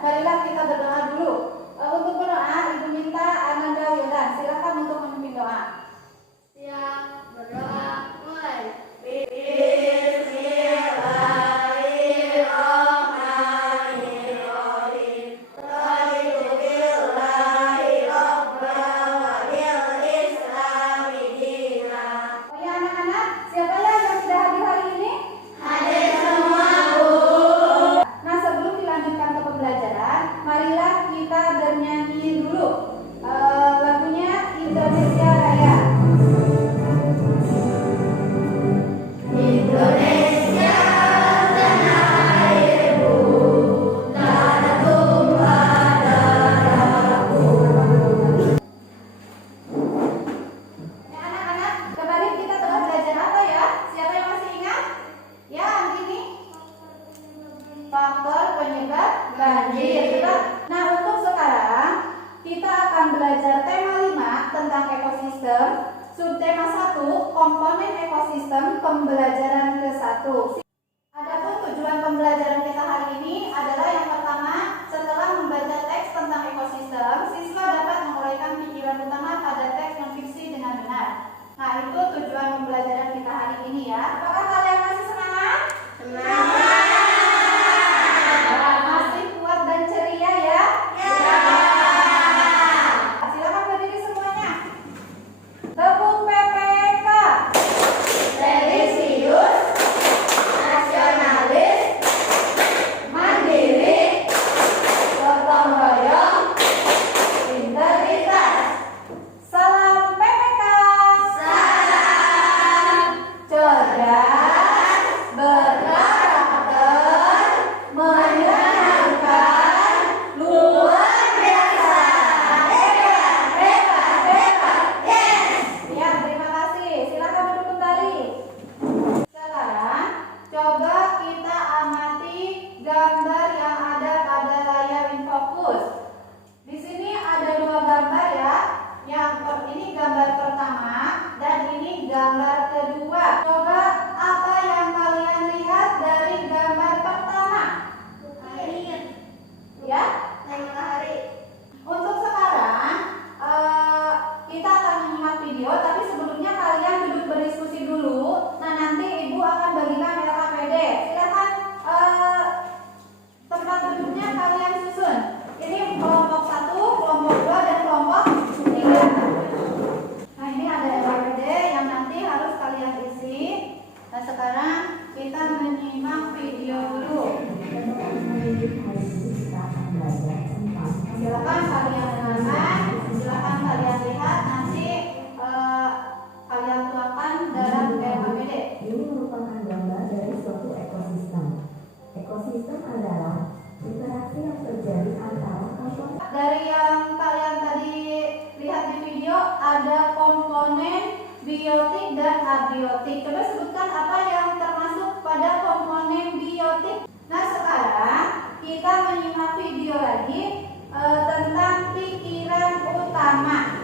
marilah kita berdoa dulu. Untuk berdoa, Ibu minta Ananda Wildan. Silakan untuk memimpin doa. Siap, berdoa, mulai. Marilah kita bernyanyi dulu lagunya Indonesia Raya. Indonesia tanah airku, tanah tumpah darahku. Anak-anak, kemarin kita telah belajar apa ya? Siapa yang masih ingat? Ya, ini faktor penyebab banjir. Nah, untuk sekarang kita akan belajar tema 5 tentang ekosistem, subtema 1 komponen ekosistem, pembelajaran ke-1. Adapun tujuan pembelajaran kita hari ini adalah yang pertama, setelah membaca teks tentang ekosistem, siswa dapat menguraikan pikiran utama pada teks non-fiksi dengan benar. Nah, itu tujuan pembelajaran kita hari ini ya. Apakah kalian masih semangat? Semangat. Masih kuat dan ceria ya? Silakan berdiri semuanya. Tepuk PPK. Religius, nasionalis, mandiri, gotong royong, integritas. Salam PPK. Salam Cerdas, berkarakter, menyenangkan, luar biasa. Hebat, hebat, hebat. Yes. Ya, terima kasih. Silakan duduk kembali. Sekarang coba kita amati gambar yang ada pada layar InFocus. Di sini ada 2 gambar ya. Ini gambar pertama dan ini gambar kedua. Coba apa yang kalian lihat dari gambar pertama? Ya? Matahari. Untuk sekarang kita akan menyimak video, tapi sebelumnya kalian duduk berdiskusi dulu. Nah, nanti Ibu akan bagikan LKPD. Silakan tempat duduknya kalian susun. Ini kelompok 1, kelompok 2, dan kelompok 3. Nah, ini ada LKPD yang nanti harus kalian isi. Nah, sekarang kita menyimak video dulu. Silakan kalian dengarkan, silakan kalian lihat, nanti kalian tuangkan dalam LKPD. Ini merupakan gambar dari suatu ekosistem. Ekosistem adalah interaksi yang terjadi antara komponen. Dari yang kalian tadi lihat di video, ada komponen biotik dan abiotik. Coba sebutkan apa yang termasuk pada komponen biotik. Nah, sekarang kita menyimak video lagi tentang pikiran utama.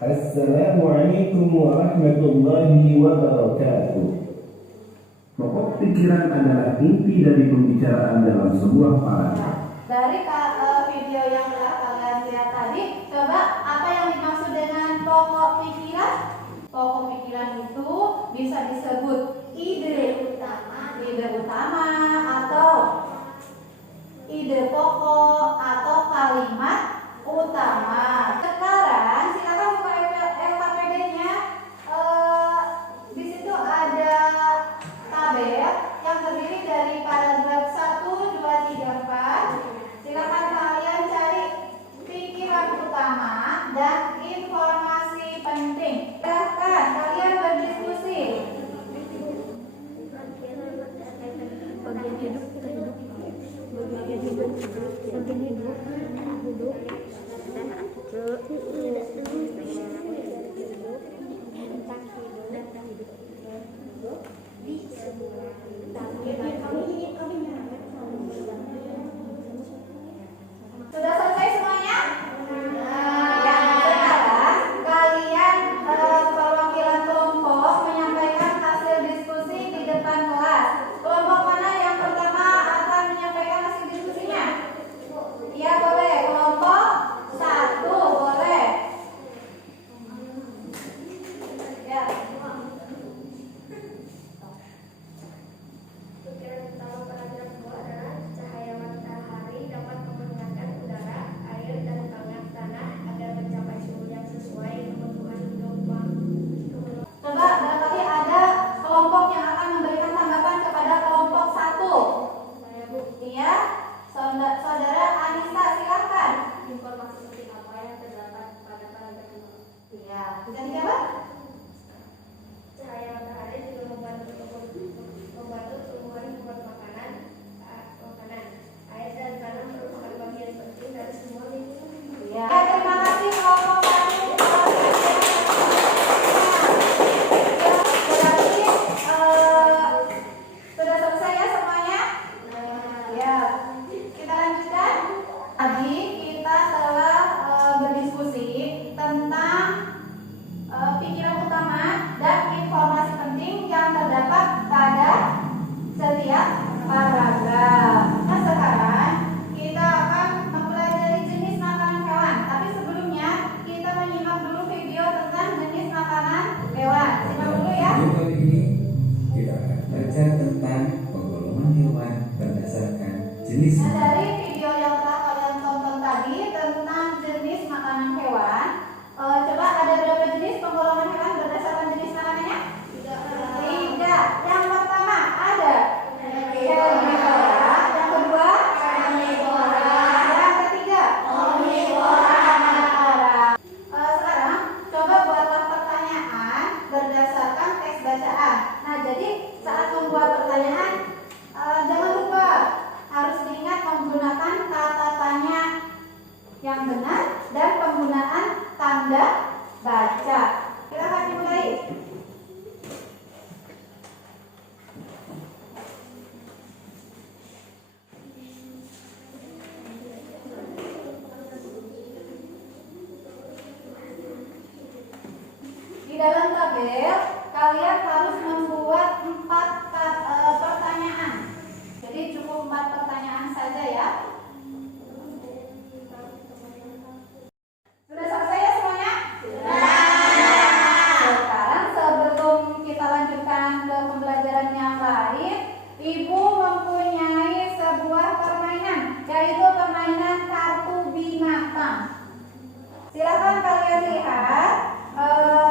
Assalamualaikum warahmatullahi wabarakatuh. Pokok pikiran adalah inti dari pembicaraan dalam sebuah paragraf. Dari video yang telah kalian lihat tadi, coba apa yang dimaksud dengan pokok pikiran? Pokok pikiran itu bisa disebut ide utama atau ide pokok atau kalimat utama. Sekarang silakan buka LKPD-nya. Di situ ada tabel yang terdiri dari paragraf 1, 2, 3, 4. Silakan kalian cari pikiran utama dan informasi penting. Silakan kalian berdiskusi. Sudah selesai semuanya? Ya, sekarang kalian perwakilan kelompok menyampaikan hasil diskusi di depan kelas. Kelompok mana yang pertama akan menyampaikan hasil diskusinya? Saudara Anissa, silakan. Informasi penting apa yang terdapat pada paragraf ini? Iya, bisa dijawab? Cahaya matahari juga membantu tumbuhan membuat makanan. Air dan tanah merupakan bagian penting dari semua lingkungan. Iya. Terima kasih kelompok 1. Berarti sudah selesai ya semuanya? Ya. Kita lanjutkan. Tadi kita telah berdiskusi tentang pikiran utama dan informasi penting yang terdapat pada setiap paragraf. Nah, sekarang kita akan mempelajari jenis makanan hewan. Tapi sebelumnya kita menyimak dulu video tentang jenis makanan hewan. Simak dulu ya. Video kali ini kita akan belajar tentang penggolongan hewan berdasarkan jenis. Nah, dari video yang telah kalian tonton tadi tentang jenis makanan hewan, coba ada berapa jenis penggolongan hewan berdasarkan jenis makanannya? 3. Yang pertama ada herbivora, yang kedua yang ketiga omnivora. Sekarang coba buatlah pertanyaan berdasarkan teks bacaan. Nah, jadi saat membuat pertanyaan jangan lupa harus diingat menggunakan kata tanya yang benar dan penggunaan tanda baca. Silakan dimulai. Di dalam tabel kalian harus membuat 4 pertanyaan. Jadi cukup 4 pertanyaan saja ya. Sudah selesai ya semuanya? Sekarang sebelum kita lanjutkan ke pembelajaran yang lain, Ibu mempunyai sebuah permainan, yaitu permainan kartu binatang. Silakan kalian lihat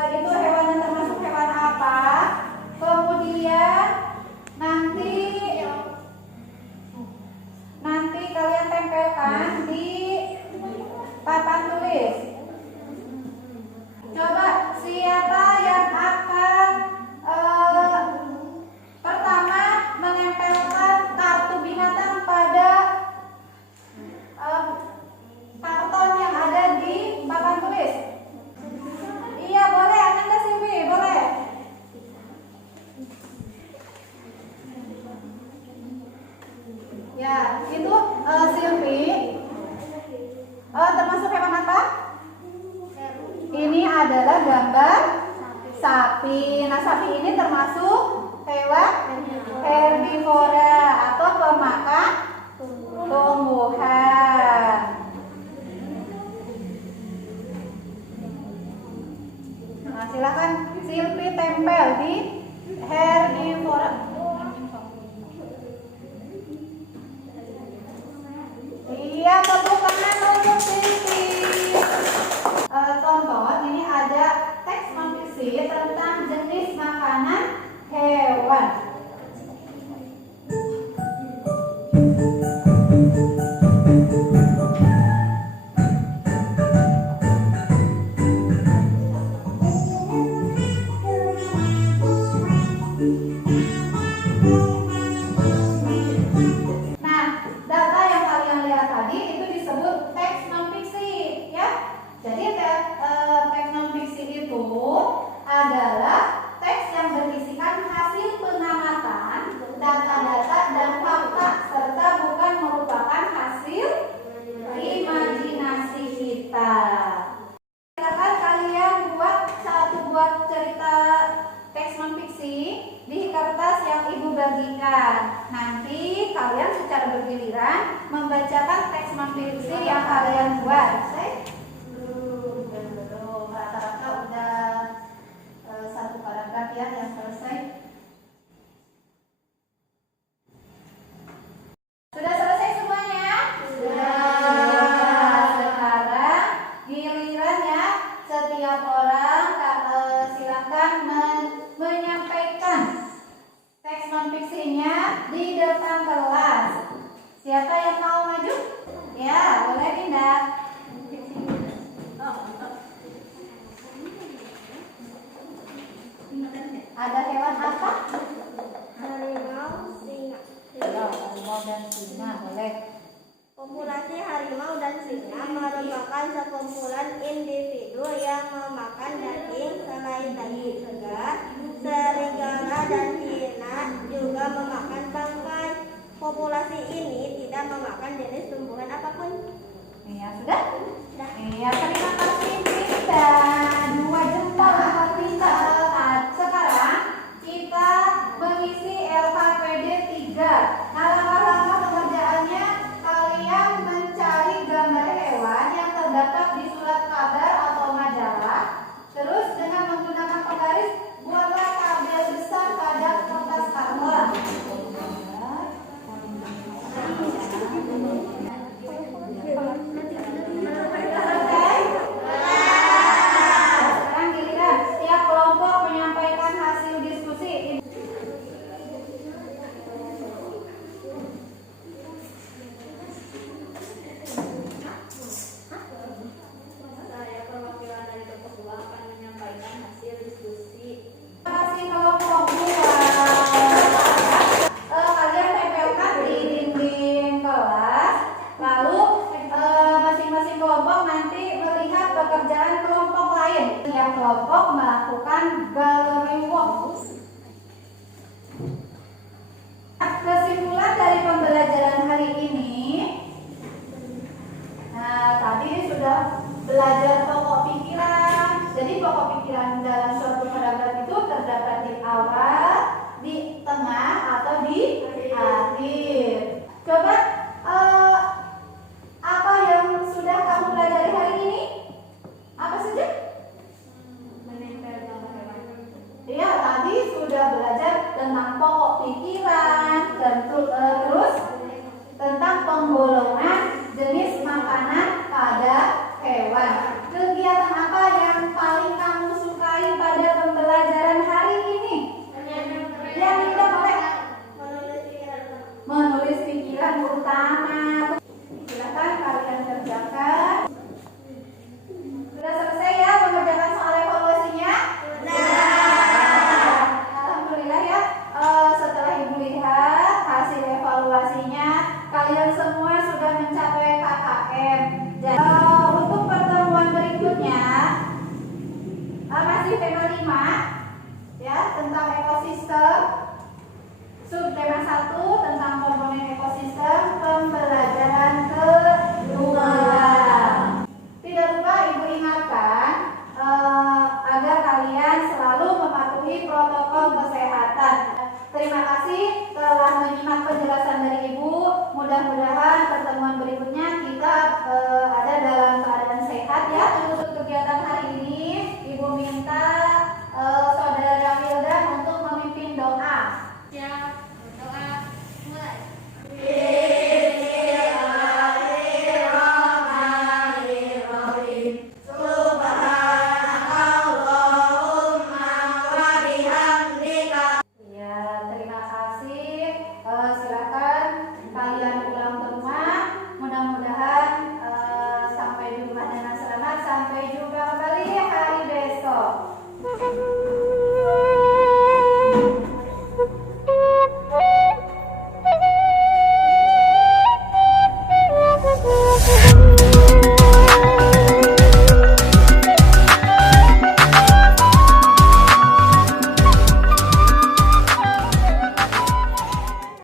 itu hewannya termasuk hewan apa. Kemudian nanti kalian tempelkan di papan tulis. Coba siapa yang akan pertama menempelkan kartu binatang pada karton yang ada di papan tulis? Iya, boleh. Ananda Silvi, boleh. Ya, itu Silvi. Termasuk hewan apa? Ini adalah gambar sapi. Nah, sapi ini termasuk hewan herbivora atau pemakan tumbuhan. Nah, silakan Silvi tempel di herbivora. Iya, tepuk tangan untuk Silvi. Tonton, ini ada teks non-fiksi tentang jenis makanan hewan. Nah, data yang kalian lihat tadi itu disebut teks non-fiksi, ya. Jadi teks non-fiksi itu adalah teks yang berisikan hasil pengamatan, data-data dan fakta, serta bukan merupakan hasil imajinasi kita. Silakan kalian buat satu buah cerita teks non-fiksi di kertas yang Ibu bagikan. Nanti kalian secara bergiliran membacakan teks non-fiksi yang kalian buat. Belum, rata-rata udah satu paragraf ya yang selesai. Sudah selesai semuanya? Sudah. Sekarang giliran ya, setiap orang silakan menyampaikan teks non-fiksinya di depan kelas. Siapa yang yang mau maju? Ya, boleh pindah. Ada hewan apa? Harimau, singa. Harimau dan singa, boleh. Populasi harimau dan singa merupakan sekumpulan individu yang memakan daging. Selain daging segar, serigala dan hina juga memakan bangkai. Populasi ini tidak memakan jenis tumbuhan apapun. Iya, sudah? Sudah. Iya, terima kasih Prita. 2 jempol buat Prita. Sekarang kita mengisi LKPD 3. Nah, langkah-langkah pengerjaannya kalian mencari gambar hewan yang terdapat di surat kabar atau majalah. Terus dengan menggunakan penggaris buatlah tabel besar pada kertas karton. Sekarang giliran setiap kelompok menyampaikan hasil diskusi. Saya perwakilan dari kelompok 2 akan menyampaikan hasil diskusi. Terima kasih kelompok 2. Kalian tempelkan di dinding kelas. Lalu masing-masing kelompok nanti melihat pekerjaan kelompok lain. Setiap kelompok melakukan gallery walk. Kesimpulan dari pembelajaran hari ini. Nah, tadi sudah belajar pokok pikiran. Jadi pokok pikiran dalam suatu paragraf itu terdapat di awal, di tengah, atau di akhir. Coba apa yang sudah kamu pelajari hari ini? Apa saja? Menempel gambar hewan. Iya, tadi sudah belajar tentang pokok pikiran, terus tentang penggolongan jenis makanan pada hewan. Kegiatan apa yang paling kamu sukai pada pembelajaran hari ini? Yang tidak boleh menulis pikiran utama. Silakan kalian kerjakan. Sudah selesai ya mengerjakan soal evaluasinya? Alhamdulillah ya. Setelah ibu lihat hasil evaluasinya, kalian semua sudah mencapai KKM. Jadi untuk pertemuan berikutnya masih tema 5 ya, tentang ekosistem. Subtema 1 tentang komponen ekosistem, pembelajaran kedua. Tidak lupa ibu ingatkan agar kalian selalu mematuhi protokol kesehatan. Terima kasih telah menyimak penjelasan dari ibu. Mudah-mudahan pertemuan berikutnya kita ada dalam keadaan sehat ya. Untuk kegiatan hari ini ibu minta saudara Wildan untuk memimpin doa. Siap, doa mulai. Ya, terima kasih. Silakan kalian pulang ke rumah. Mudah-mudahan sampai di rumah dengan selamat. Sampai jumpa kembali hari besok.